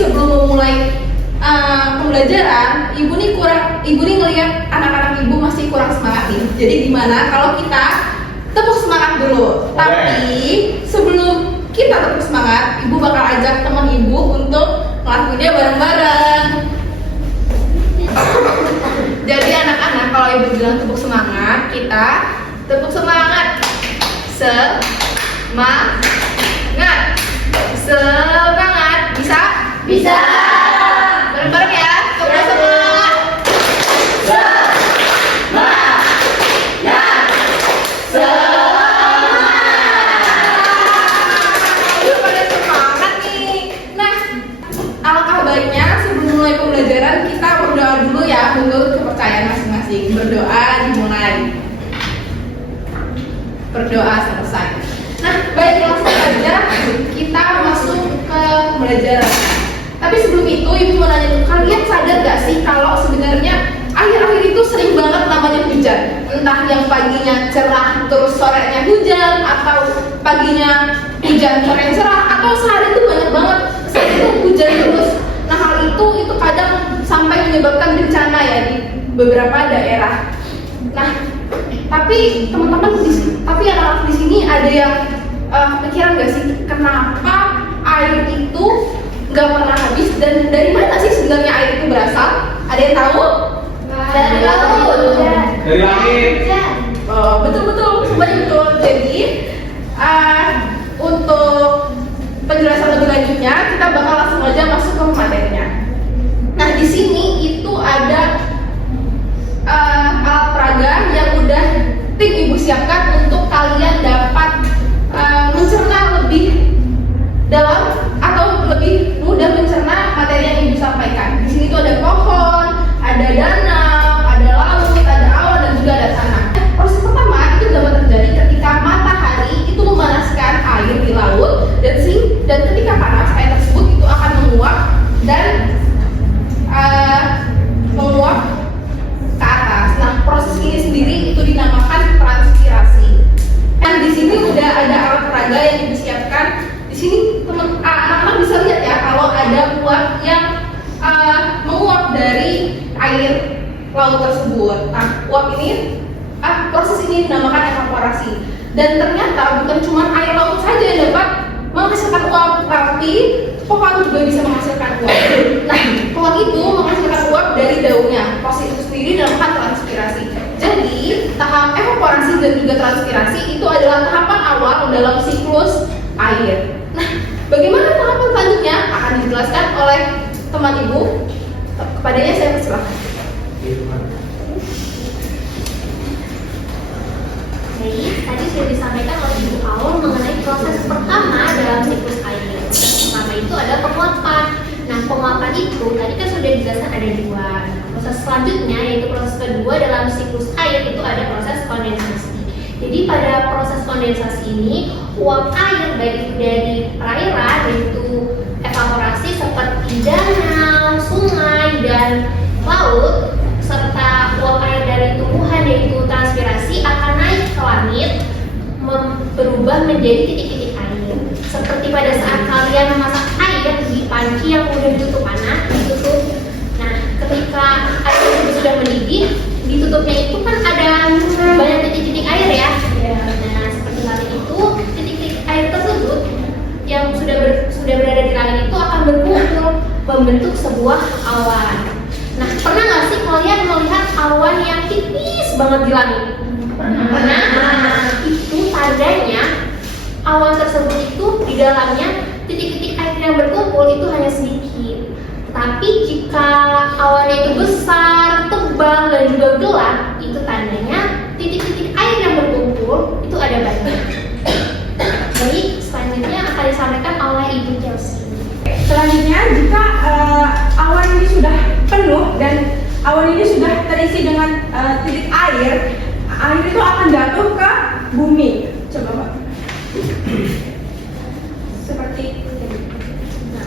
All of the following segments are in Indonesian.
sebelum memulai pembelajaran, ibu nih ngelihat anak-anak ibu masih kurang semangat nih. Jadi gimana kalau kita tepuk semangat dulu? Tapi sebelum kita tepuk semangat, ibu bakal ajak teman ibu untuk ngelakuinnya bareng-bareng. Jadi anak-anak, kalau ibu bilang tepuk semangat, kita tepuk semangat. Semangat. Bisa? Bisa. Bareng-bareng ya. Tepuk semangat. Udah pada semangat nih. Nah, alangkah baiknya sebelum mulai pembelajaran kita berdoa dulu ya menurut kepercayaan masing-masing. Berdoa dimulai. Berdoa selesai. Nah, baik, langsung saja kita masuk ke pembelajaran. Tapi sebelum itu, ibu mau nanya, kalian sadar gak sih kalau sebenarnya akhir-akhir itu sering banget namanya hujan? Entah yang paginya cerah terus sorenya hujan, atau paginya hujan sorenya cerah, atau sehari itu banyak banget sehari itu hujan terus. Nah, hal itu kadang sampai menyebabkan bencana ya di beberapa daerah. Nah, tapi teman-teman tapi anak-anak di sini ada yang kepikiran gak sih kenapa air itu nggak pernah habis, dan dari mana sih sebenarnya air itu berasal? Ada yang tahu? Dari laut. Dari langit. Betul, semuanya betul. Jadi untuk penjelasan lebih lanjutnya kita bakal langsung aja masuk ke materinya. Nah, di sini itu ada alat peraga yang udah tim ibu siapkan untuk kalian dapat mencerna lebih dalam atau lebih mudah mencerna materi yang ibu sampaikan. Di sini tuh ada pohon, ada danau, ada laut, ada awan, dan juga ada tanah. Proses pertama itu dapat terjadi ketika matahari itu memanaskan air di laut, dan ketika panas air tersebut itu akan menguap dan menguap ke atas. Nah, proses ini sendiri itu dinamakan transpirasi. Dan di sini udah ada alat peraga yang disiapkan. Di sini anak-anak bisa lihat ya kalau ada uap yang menguap dari air laut tersebut. Nah, uap ini proses ini dinamakan evaporasi. Dan ternyata bukan cuma air laut saja yang dapat menghasilkan uap, tapi pohon juga bisa menghasilkan uap. Nah, pohon itu menghasilkan uap dari daunnya. Proses itu sendiri dinamakan transpirasi. Jadi, tahap evaporasi dan juga transpirasi itu adalah tahapan awal dalam siklus air. Nah, bagaimana tahapan selanjutnya akan dijelaskan oleh teman ibu. Kepadanya saya persilahkan. Baik, tadi sudah disampaikan oleh Ibu Aul mengenai proses pertama dalam siklus air. Pertama itu ada penguapan. Nah, penguapan itu tadi kan sudah dijelaskan ada dua. Proses selanjutnya yaitu proses kedua dalam siklus air itu ada proses kondensasi. Jadi pada proses kondensasi ini uap air baik itu dari perairan yaitu evaporasi seperti danau, sungai, dan laut, serta uap air dari tumbuhan yaitu transpirasi akan naik ke langit berubah menjadi titik-titik air. Seperti pada saat kalian memasak air di panci yang udah ditutup panas, ditutup. Nah, ketika air itu sudah mendidih, ditutupnya itu kan ada banyak titik-titik air ya. Nah, seperti langit itu, titik-titik air tersebut yang sudah berada di langit itu akan berkumpul membentuk sebuah awan. Nah, pernah nggak sih kalian melihat awan yang tipis banget di langit? Pernah? Nah, itu tandanya awan tersebut itu di dalamnya titik-titik air yang berkumpul itu hanya sedikit. Tapi jika awannya itu besar, tebal, dan juga gelap, itu tandanya titik-titik air yang berkumpul itu ada banyak. Jadi selanjutnya akan disampaikan oleh Ibu Chelsea. Selanjutnya, jika awan ini sudah penuh dan awan ini sudah terisi dengan titik air itu akan jatuh ke bumi. Coba Pak. Seperti ini. Nah,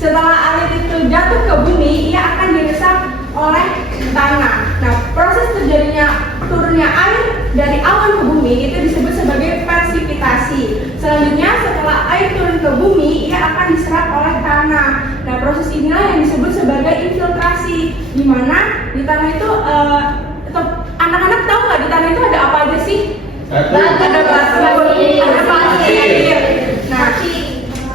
setelah air itu jatuh ke bumi, ia akan diresap oleh tanah. Nah, proses terjadinya turunnya air dari awan ke bumi itu disebut sebagai presipitasi. Selanjutnya, setelah air turun ke bumi, ia akan diserap oleh tanah. Nah, proses inilah yang disebut sebagai infiltrasi, di mana di tanah itu anak-anak tahu nggak di tanah itu ada apa aja sih? Ada batu, ada pasir. Nah,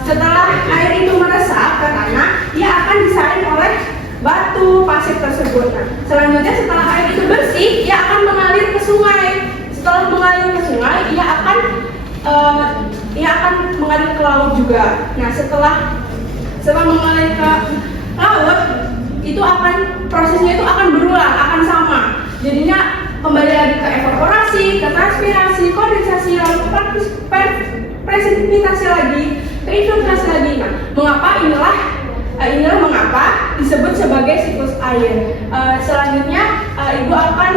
setelah air itu meresap ke tanah, ia akan disaring oleh batu pasir tersebut. Nah, selanjutnya setelah air itu bersih, ia akan mengalir ke sungai. Setelah mengalir ke sungai, ia akan mengalir ke laut juga. Nah, setelah mengalir ke laut, itu prosesnya itu akan berulang, akan sama. Jadinya kembali lagi ke evaporasi, ke transpirasi, kondensasi, lalu presipitasi lagi, ke infiltrasi lagi. Nah, inilah mengapa disebut sebagai siklus air. Selanjutnya Ibu akan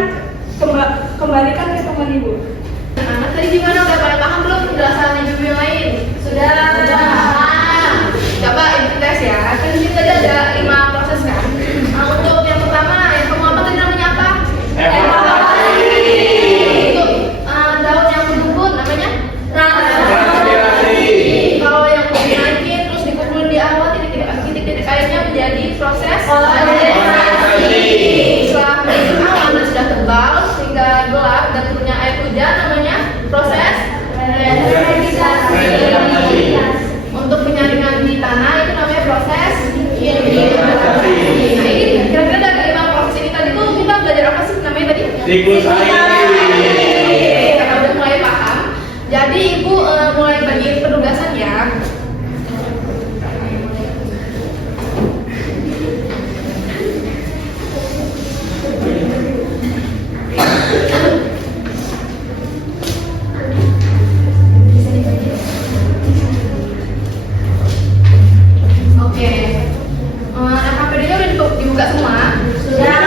kembalikan ke teman Ibu. Anak tadi gimana? Udah pada paham belum penjelasan ibu yang lain? Sudah. Coba ibu tes ya. Kan ini tadi ada 5 proses kan. Untuk yang pertama, yang penguapan tadi namanya apa? Evaporasi. Untuk daun yang bergumpul namanya transpirasi. Kalau yang dinaikin terus dikumpulin di awal titik-titik airnya menjadi proses kondensasi. Setelah menjadi awan dan sudah tebal sehingga gelap dan punya air hujan namanya proses presipitasi. Untuk penyaringan di tanah itu namanya proses infiltrasi. Nah, ini kira-kira dari 5 proses ini tadi tuh kita belajar apa sih namanya tadi? Siklus air. Karena udah mulai paham, jadi ibu mulai bagi penugasan ya. Oke, LKPD-nya udah dibuka semua? Sudah.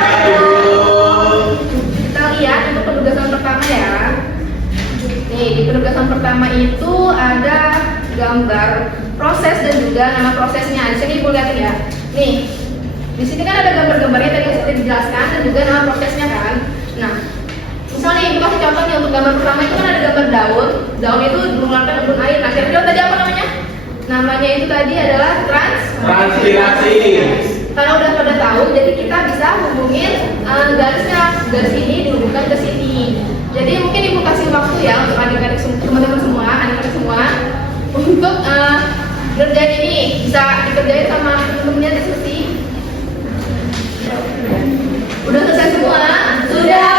Kita lihat untuk penugasan pertama ya. Nih, di penugasan pertama itu ada gambar proses dan juga nama prosesnya. Di sini ibu lihat ya. Nih, di sini kan ada gambar-gambarnya tadi yang sudah dijelaskan dan juga nama prosesnya kan. Nah, misalnya ibu kasih contoh nih untuk gambar pertama itu kan ada gambar daun. Daun itu mengeluarkan embun air. Nah, kira-kira tadi apa namanya? Namanya itu tadi adalah Transpirasi. Karena udah pada tahu, jadi kita bisa hubungin garis ini dihubungkan ke sini. Jadi mungkin ibu kasih waktu ya untuk adik-adik teman-teman semua, adik-adik semua untuk ngerjain ini. Bisa dikerjain sama temen-temennya diskusi. Udah selesai semua? Sudah.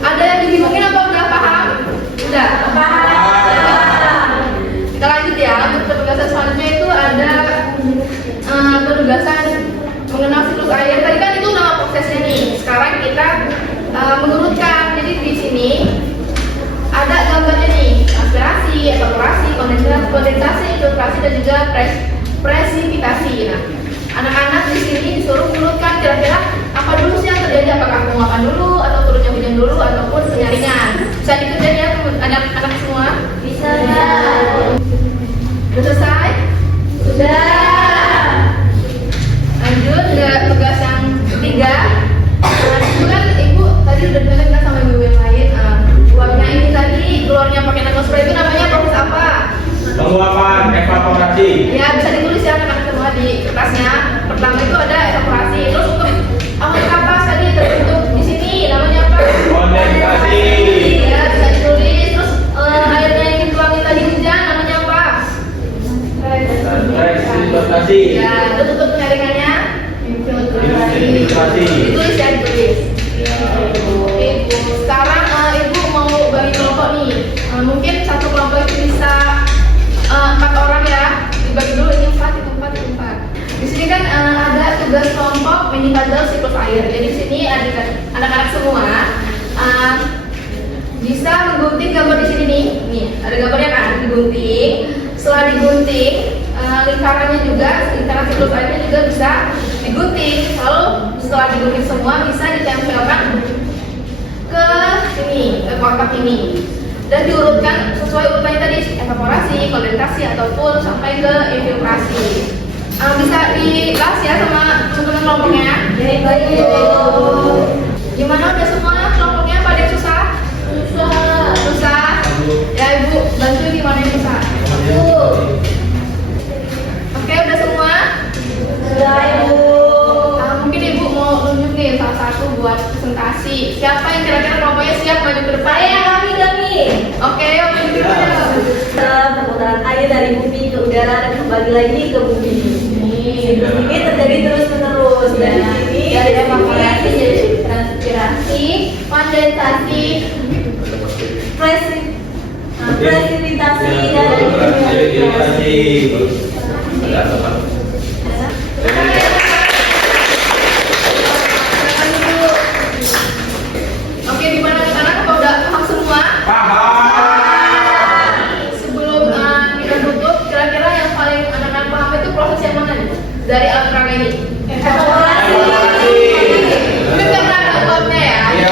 Ada yang dibingungin apa udah paham? Udah paham. Kita lanjut ya, untuk penugasan selanjutnya itu ada penugasan mengenal siklus air. Tadi kan itu nama prosesnya nih. Sekarang kita mengurutkan. Jadi di sini ada gambarnya nih, transpirasi, evaporasi, kondensasi, infiltrasi dan juga presipitasi. Nah, anak-anak di sini disuruh mengurutkan kira-kira apa dulu sih yang terjadi, apakah penguapan dulu atau turunnya hujan dulu ataupun penyaringan. Bisa dikerjain ya anak-anak semua? Bisa. Sudah selesai? Sudah. Lanjut ke tugas yang ketiga. Itu kan ibu tadi udah dengar sama ibu yang lain. Uapnya ini tadi keluarnya pakai nanosfer itu namanya proses apa? Penguapan evaporasi. Ya bisa ditulis ya anak-anak semua di kertasnya. Pertama itu ada evaporasi. Terus untuk awan kapas tadi terbentuk di sini namanya apa? Kondensasi. Ya bisa ditulis. Terus airnya yang dituangin tadi hujan namanya apa? Presipitasi. Ya, terus untuk penyaringannya Infiltrasi. ditulis ya, ditulis. Ya. Oke, sekarang ibu mau bagi kelompok nih. Mungkin satu kelompok itu bisa 4 orang ya. Dibagi dulu ini 4, itu 4, itu 4. Di sini kan ada tugas kelompok mini puzzle siklus air. Jadi di sini anak-anak semua bisa menggunting gambar di sini nih. Nih, ada gambarnya kan, digunting. Setelah digunting, lingkarannya juga, lingkaran siklus airnya juga bisa digunting. Lalu setelah digunting semua bisa ditempelkan ke sini, ke kotak ini. Dan diurutkan sesuai urutannya tadi, evaporasi, kondensasi ataupun sampai ke infiltrasi. Bisa dibahas ya sama teman-teman kelompoknya. Gimana udah semua kelompoknya? Pada yang susah? Susah. Ya ibu bantu di mana yang bisa. Oke, udah semua? Sudah, Ibu. Mungkin Ibu mau tunjuk nih salah satu buat presentasi. Siapa yang kira-kira kelompoknya siap maju ke depan? Kami. Oke, yuk maju ke depan. Perputaran air dari bumi ke udara dan kembali lagi ke bumi. Siklus ini terjadi terus-menerus dari Evaporasi jadi transpirasi, kondensasi, presipitasi dan Presipitasi. Oke, gimana sekarang? Apa udah paham semua? Paham. Sebelum kita tutup, kira-kira yang paling anak-anak paham itu proses yang mana nih? Dari alat peraga ini? Evaporasi. Mungkin karena ada uapnya ya? Iya.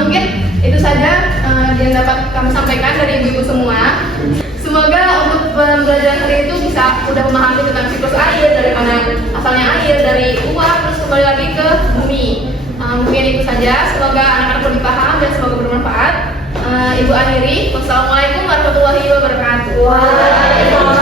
Mungkin itu saja yang dapat kami sampaikan dari ibu-ibu semua. Semoga untuk pembelajaran hari itu bisa udah memahami tentang siklus air, dari mana asalnya air, dari uap, terus kembali lagi ke bumi. Mungkin itu saja. Semoga anak-anak lebih paham dan semoga bermanfaat. Ibu akhiri. Wassalamualaikum warahmatullahi wabarakatuh. Waalaikumsalam.